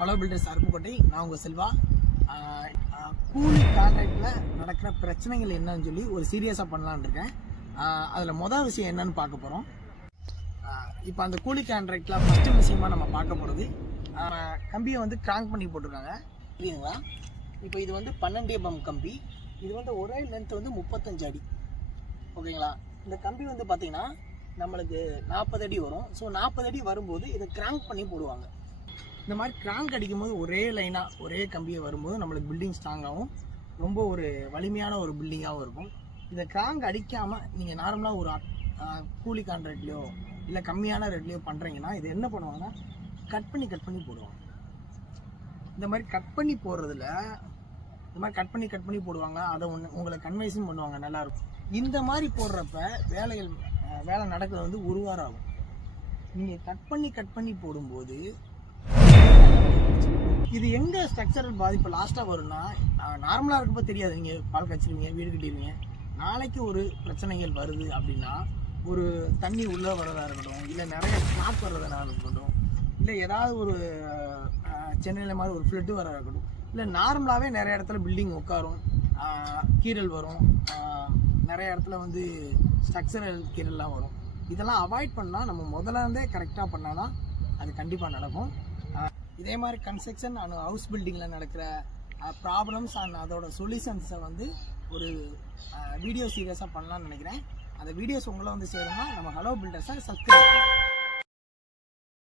Hello filters Aruppukottai. நான் உங்கள் செல்வா. கூலி கான்ட்ராக்டில் நடக்கிற பிரச்சனைகள் என்னன்னு சொல்லி ஒரு சீரியஸாக பண்ணலான்னு இருக்கேன். அதில் மொதல் விஷயம் என்னன்னு பார்க்க போகிறோம். இப்போ அந்த கூலி கான்ட்ராக்டில் ஃபஸ்ட்டு விஷயமாக நம்ம பார்க்க போகிறது, கம்பியை வந்து கிராங்க் பண்ணி போட்டிருக்காங்க. புரியுதுங்களா? இப்போ இது வந்து 12 mm கம்பி. இது வந்து ஒரே லென்த் வந்து 35 அடி. ஓகேங்களா? இந்த கம்பி வந்து பார்த்தீங்கன்னா நம்மளுக்கு 40 அடி வரும். ஸோ 40 அடி வரும்போது இதை கிராங்க் பண்ணி போடுவாங்க. இந்த மாதிரி கிராங்க் அடிக்கும்போது ஒரே லைனாக ஒரே கம்பியை வரும்போது நம்மளுக்கு பில்டிங் ஸ்ட்ராங்காகவும் ரொம்ப ஒரு வலிமையான ஒரு பில்டிங்காகவும் இருக்கும். இதை கிராங்க் அடிக்காமல் நீங்கள் நார்மலாக ஒரு கூலி கான்ட்ராக்ட்லையோ இல்லை கம்மியான ரேட்லையோ பண்ணுறீங்கன்னா இது என்ன பண்ணுவாங்கன்னா கட் பண்ணி போடுவாங்க. இந்த மாதிரி கட் பண்ணி போடுறதுல கட் பண்ணி போடுவாங்க. அதை உங்களை கன்வென்ஷன் பண்ணுவாங்க, நல்லாயிருக்கும். இந்த மாதிரி போடுறப்ப வேலை நடக்கிறது வந்து ஒரு வாரம் ஆகும். நீங்கள் கட் பண்ணி போடும்போது இது எங்கே ஸ்ட்ரக்சரல் பாதிப்பு லாஸ்ட்டாக வரும்னா, நார்மலாக இருக்கப்போ தெரியாது. நீங்கள் பால் காய்ச்சிருவீங்க, வீடு கட்டிடுவீங்க. நாளைக்கு ஒரு பிரச்சனைகள் வருது அப்படின்னா, ஒரு தண்ணி உள்ளே வர்றதா இருக்கட்டும், இல்லை நிறைய ஸ்டாக் வர்றதா இருக்கட்டும், இல்லை ஏதாவது ஒரு சென்னையில் மாதிரி ஒரு ஃப்ளட்டு வர இருக்கட்டும், இல்லை நார்மலாகவே நிறைய இடத்துல பில்டிங் உட்காரும், கீறல் வரும், நிறைய இடத்துல வந்து ஸ்ட்ரக்சரல் கீறல்லாம் வரும். இதெல்லாம் அவாய்ட் பண்ணால் நம்ம முதல்ல இருந்தே கரெக்டாக பண்ணால் தான் அது கண்டிப்பாக நடக்கும். இதே மாதிரி கன்ஸ்ட்ரக்ஷன் அண்ட் ஹவுஸ் பில்டிங்கில் நடக்கிற ப்ராப்ளம்ஸ் அண்ட் அதோட சொல்யூஷன்ஸை வந்து ஒரு வீடியோ சீரியஸாக பண்ணலான்னு நினைக்கிறேன். அந்த வீடியோஸ் உங்களை வந்து சேரும்னா நம்ம ஹலோ பில்டர்ஸை சப்ஸ்கிரைப் பண்ணுங்கள்.